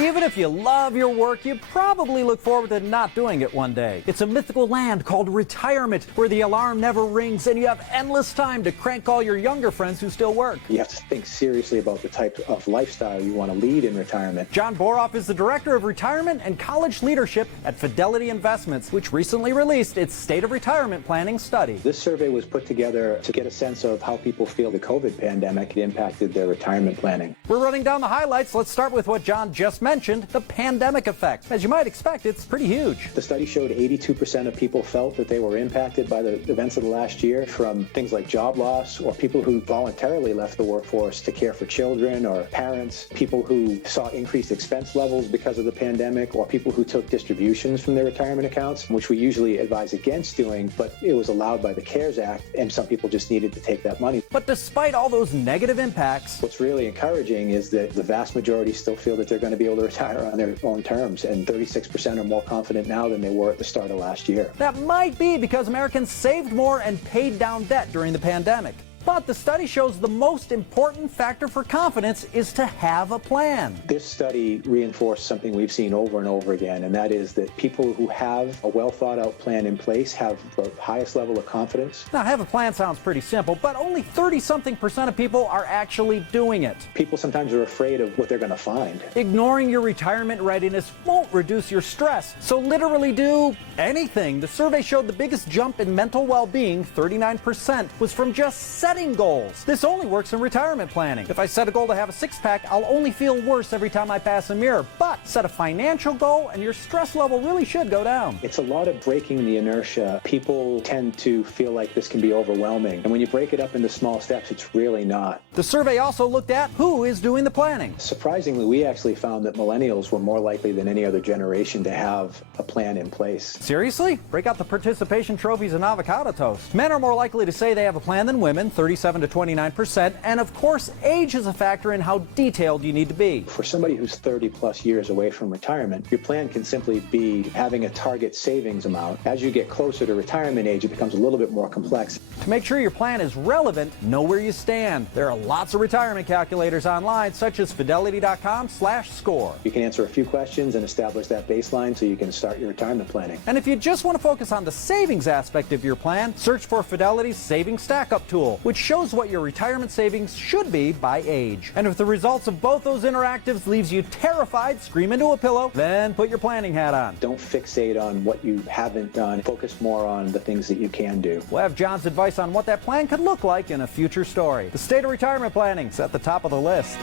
Even if you love your work, you probably look forward to not doing it one day. It's a mythical land called retirement, where the alarm never rings and you have endless time to crank all your younger friends who still work. You have to think seriously about the type of lifestyle you want to lead in retirement. John Boroff is the Director of Retirement and College Leadership at Fidelity Investments, which recently released its State of Retirement Planning study. This survey was put together to get a sense of how people feel the COVID pandemic impacted their retirement planning. We're running down the highlights. Let's start with what John just mentioned, the pandemic effect. As you might expect, it's pretty huge. The study showed 82% of people felt that they were impacted by the events of the last year, from things like job loss, or people who voluntarily left the workforce to care for children or parents, people who saw increased expense levels because of the pandemic, or people who took distributions from their retirement accounts, which we usually advise against doing, but it was allowed by the CARES Act, and some people just needed to take that money. But despite all those negative impacts, what's really encouraging is that the vast majority still feel that they're going to be able to retire on their own terms, and 36% are more confident now than they were at the start of last year. That might be because Americans saved more and paid down debt during the pandemic. But the study shows the most important factor for confidence is to have a plan. This study reinforced something we've seen over and over again, and that is that people who have a well thought out plan in place have the highest level of confidence. Now, have a plan sounds pretty simple, but only 30-something% of people are actually doing it. People sometimes are afraid of what they're going to find. Ignoring your retirement readiness won't reduce your stress, so literally do anything. The survey showed the biggest jump in mental well-being, 39%, was from just setting goals. This only works in retirement planning. If I set a goal to have a six-pack, I'll only feel worse every time I pass a mirror. But set a financial goal and your stress level really should go down. It's a lot of breaking the inertia. People tend to feel like this can be overwhelming. And when you break it up into small steps, it's really not. The survey also looked at who is doing the planning. Surprisingly, we actually found that millennials were more likely than any other generation to have a plan in place. Seriously? Break out the participation trophies and avocado toast. Men are more likely to say they have a plan than women, 37 to 29%, and of course, age is a factor in how detailed you need to be. For somebody who's 30 plus years away from retirement, your plan can simply be having a target savings amount. As you get closer to retirement age, it becomes a little bit more complex. To make sure your plan is relevant, know where you stand. There are lots of retirement calculators online, such as fidelity.com/score. You can answer a few questions and establish that baseline so you can start your retirement planning. And if you just want to focus on the savings aspect of your plan, search for Fidelity's Savings Stack-Up tool, which shows what your retirement savings should be by age. And if the results of both those interactives leaves you terrified, scream into a pillow, then put your planning hat on. Don't fixate on what you haven't done. Focus more on the things that you can do. We'll have John's advice on what that plan could look like in a future story. The State of Retirement Planning is at the top of the list.